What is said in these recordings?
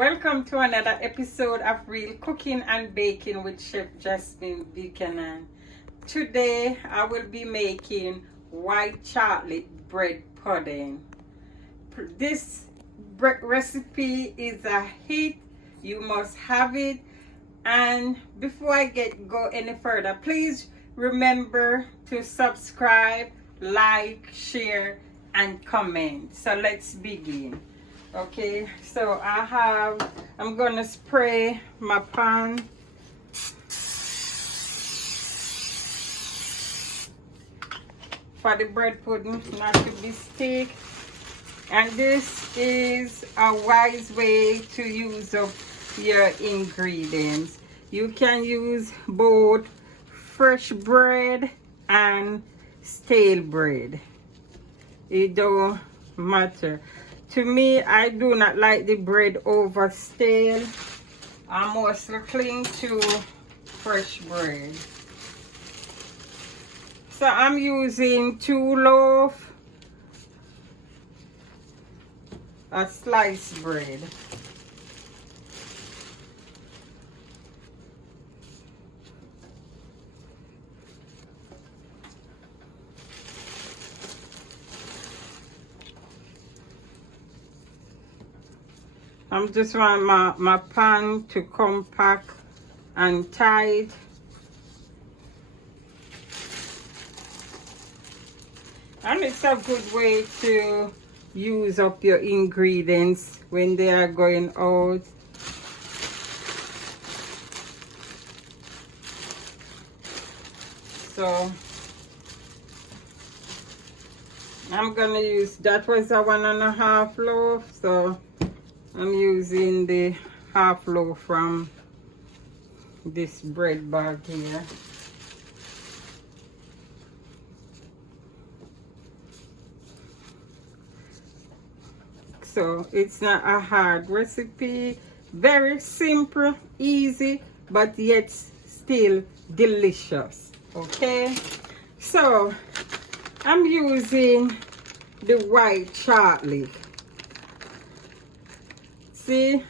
Welcome to another episode of Real Cooking and Baking with Chef Jasmine Buchanan. Today I will be making white chocolate bread pudding. This recipe is a hit. You must have it. And before I go any further, please remember to subscribe, like, share, and comment. So let's begin. Okay, so I'm gonna spray my pan for the bread pudding not to be stick. And this is a wise way to use up your ingredients. You can use both fresh bread and stale bread. It don't matter. To me, I do not like the bread over stale. I mostly cling to fresh bread. So I'm using 2 loaves of sliced bread. I'm just want my pan to compact and tight. And it's a good way to use up your ingredients when they are going out. So I'm gonna use, that was a 1.5 loaf, so I'm using the half loaf from this bread bag here. So it's not a hard recipe, very simple, easy, but yet still delicious. Okay, so I'm using the white chocolate. See,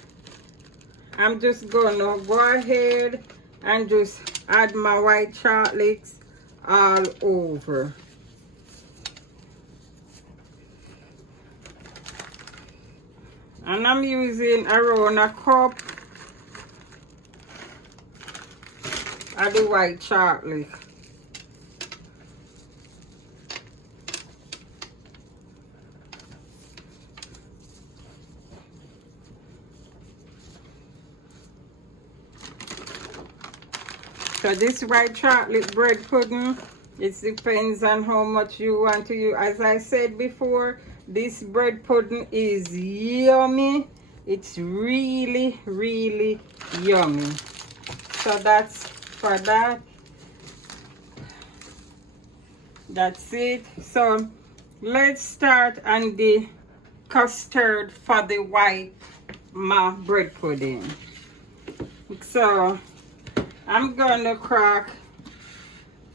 I'm just gonna go ahead and just add my white chocolates all over. And I'm using around a cup of the white chocolate. So this white chocolate bread pudding, it depends on how much you want to use. As I said before, this bread pudding is yummy. It's really, really yummy. So that's for that. That's it. So let's start on the custard for the white bread pudding. So I'm gonna crack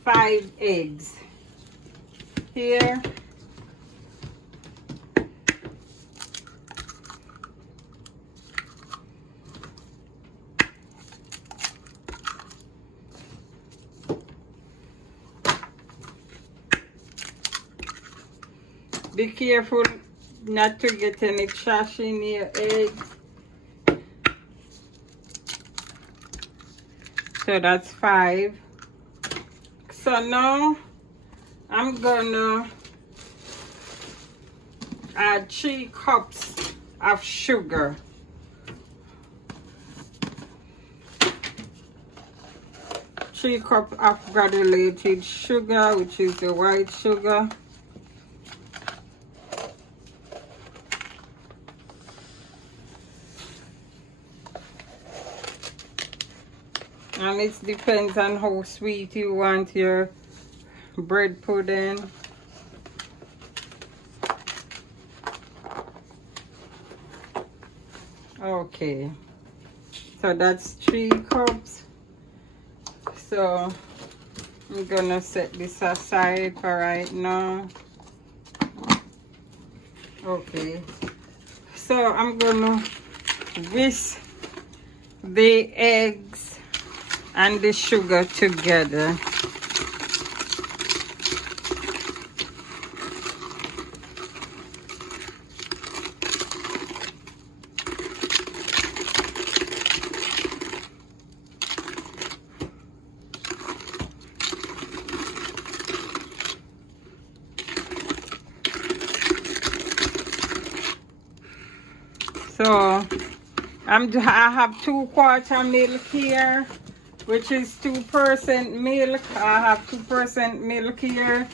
5 eggs here. Be careful not to get any trash in your eggs. So that's 5. So now I'm gonna add 3 cups of sugar. Three cups of granulated sugar, which is the white sugar. And it depends on how sweet you want your bread pudding. Okay, so that's 3 cups. So I'm gonna set this aside for right now. Okay, so I'm gonna whisk the eggs and the sugar together. So I have 2/4 milk here, which is 2% milk. I have 2% milk here,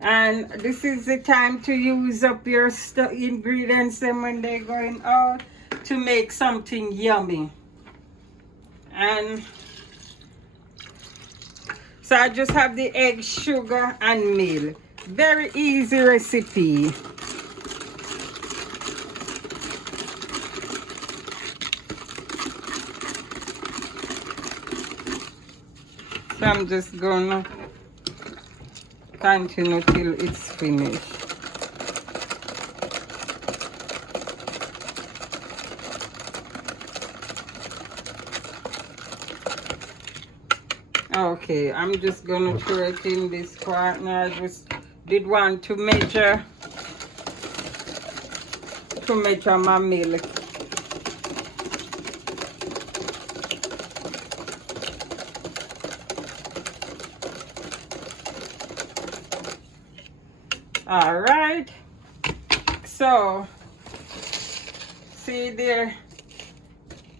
and this is the time to use up your ingredients then when they're going out to make something yummy. And so I just have the egg, sugar, and milk. Very easy recipe. So I'm just gonna continue till it's finished. Okay, I'm just gonna throw it in this quart now. I just did want to measure my milk. All right, so see there,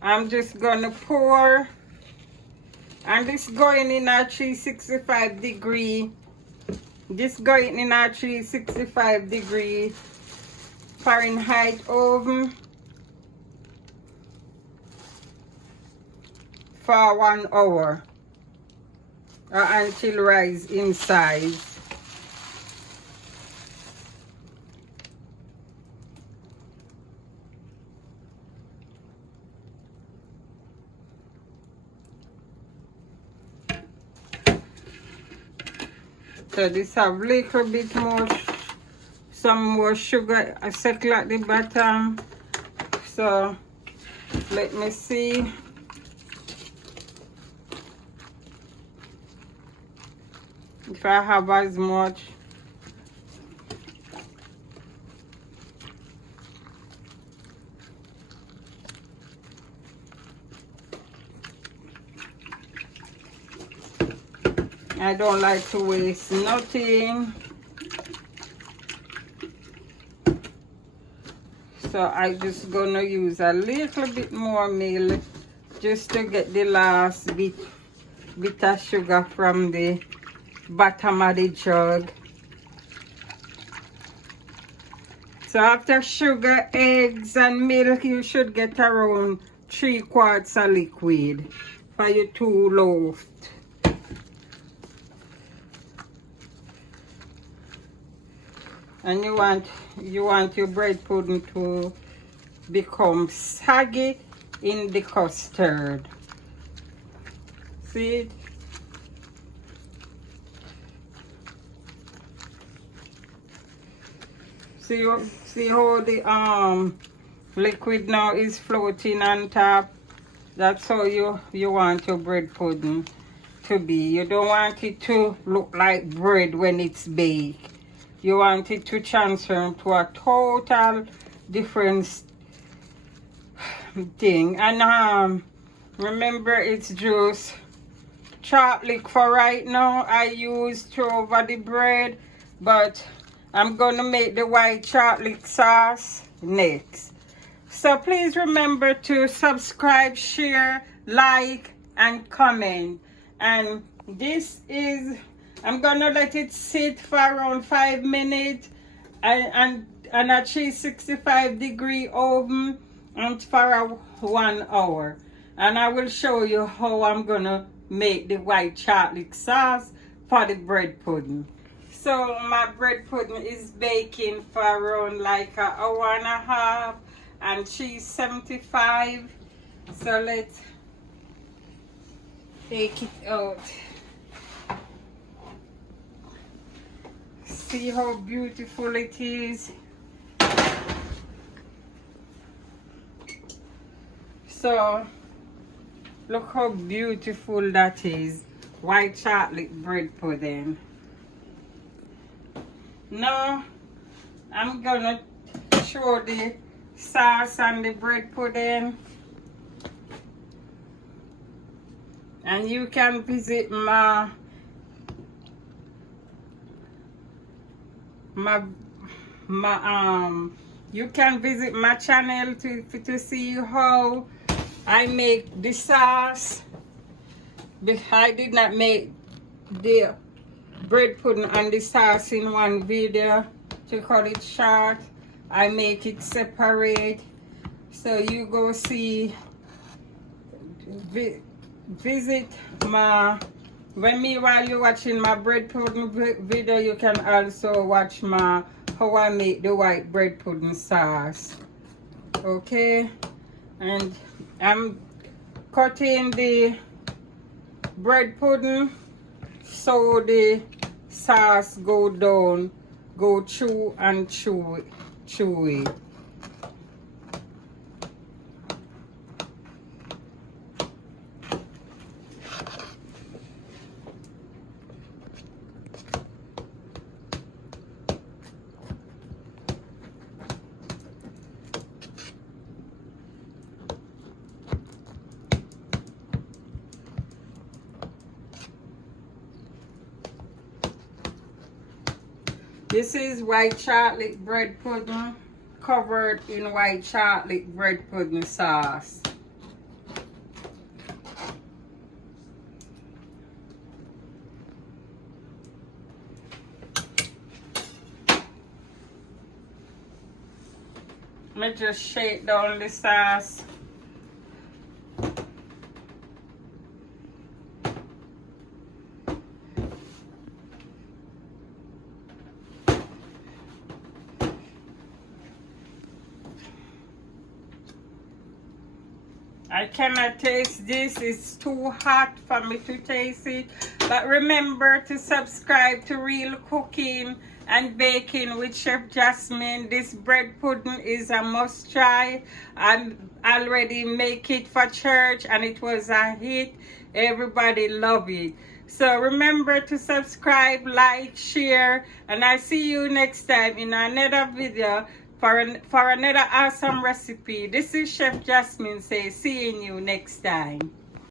I'm just gonna pour, and this going in a 365 degree. This going in a 365 degree Fahrenheit oven for 1 hour until rise inside. So this have little bit more, some more sugar I settle at the bottom. So let me see. If I have as much. I don't like to waste nothing. So I just gonna use a little bit more milk just to get the last bit of sugar from the bottom of the jug. So after sugar, eggs, and milk, you should get around 3 quarts of liquid for your 2 loaves. And you want your bread pudding to become saggy in the custard. See it? See how the liquid now is floating on top? That's how you want your bread pudding to be. You don't want it to look like bread when it's baked. You want it to transform to a total different thing. And remember, it's just chocolate for right now. I used over the bread, but I'm gonna make the white chocolate sauce next. So please remember to subscribe, share, like, and comment. And this is, I'm gonna let it sit for around 5 minutes and a 365 degree oven and for 1 hour. And I will show you how I'm gonna make the white chocolate sauce for the bread pudding. So my bread pudding is baking for around like an hour and a half and 375. So let's take it out. See how beautiful it is. So look how beautiful that is. White chocolate bread pudding. Now I'm gonna show the sauce and the bread pudding. And you can visit my you can visit my channel to see how I make the sauce. I did not make the bread pudding and the sauce in one video to cut it short. I make it separate, so you go see, visit my, while you're watching my bread pudding video, you can also watch my how I make the white bread pudding sauce. Okay, and I'm cutting the bread pudding so the sauce go down, go chew and chewy. This is white chocolate bread pudding covered in white chocolate bread pudding sauce. Let me just shake down the sauce. I cannot taste this, it's too hot for me to taste it. But remember to subscribe to Real Cooking and Baking with Chef Jasmine. This bread pudding is a must try. I already make it for church and it was a hit. Everybody love it. So remember to subscribe, like, share, and I'll see you next time in another video for another awesome recipe. This is Chef Jasmine say, seeing you next time.